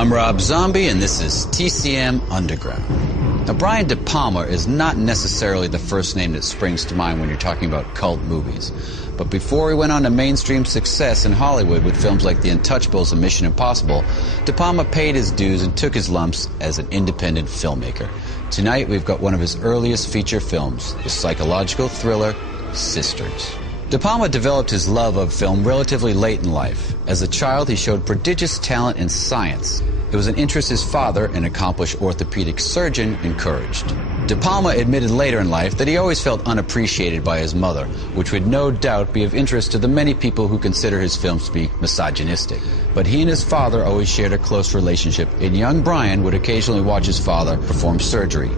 I'm Rob Zombie, and this is TCM Underground. Now, Brian De Palma is not necessarily the first name that springs to mind when you're talking about cult movies. But before he went on to mainstream success in Hollywood with films like The Untouchables and Mission Impossible, De Palma paid his dues and took his lumps as an independent filmmaker. Tonight, we've got one of his earliest feature films, the psychological thriller Sisters. De Palma developed his love of film relatively late in life. As a child, he showed prodigious talent in science. It was an interest his father, an accomplished orthopedic surgeon, encouraged. De Palma admitted later in life that he always felt unappreciated by his mother, which would no doubt be of interest to the many people who consider his films to be misogynistic. But he and his father always shared a close relationship, and young Brian would occasionally watch his father perform surgery,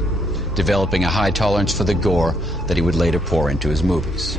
developing a high tolerance for the gore that he would later pour into his movies.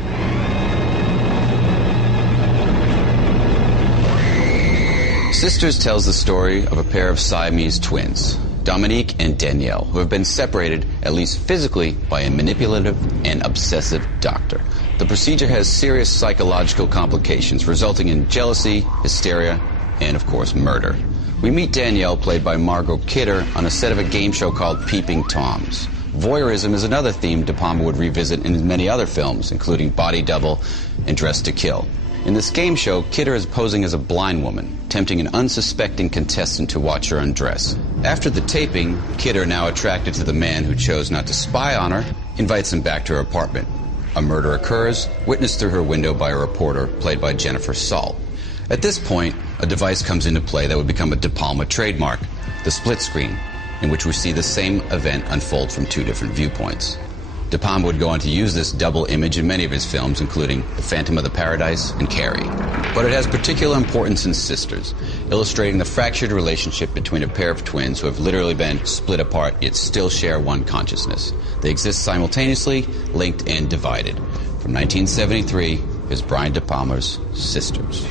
Sisters tells the story of a pair of Siamese twins, Dominique and Danielle, who have been separated, at least physically, by a manipulative and obsessive doctor. The procedure has serious psychological complications, resulting in jealousy, hysteria, and, of course, murder. We meet Danielle, played by Margot Kidder, on a set of a game show called Peeping Toms. Voyeurism is another theme De Palma would revisit in many other films, including Body Double and Dress to Kill. In this game show, Kidder is posing as a blind woman, tempting an unsuspecting contestant to watch her undress. After the taping, Kidder, now attracted to the man who chose not to spy on her, invites him back to her apartment. A murder occurs, witnessed through her window by a reporter, played by Jennifer Saul. At this point, a device comes into play that would become a De Palma trademark, the split screen, in which we see the same event unfold from two different viewpoints. De Palma would go on to use this double image in many of his films, including The Phantom of the Paradise and Carrie. But it has particular importance in Sisters, illustrating the fractured relationship between a pair of twins who have literally been split apart yet still share one consciousness. They exist simultaneously, linked and divided. From 1973 is Brian De Palma's Sisters.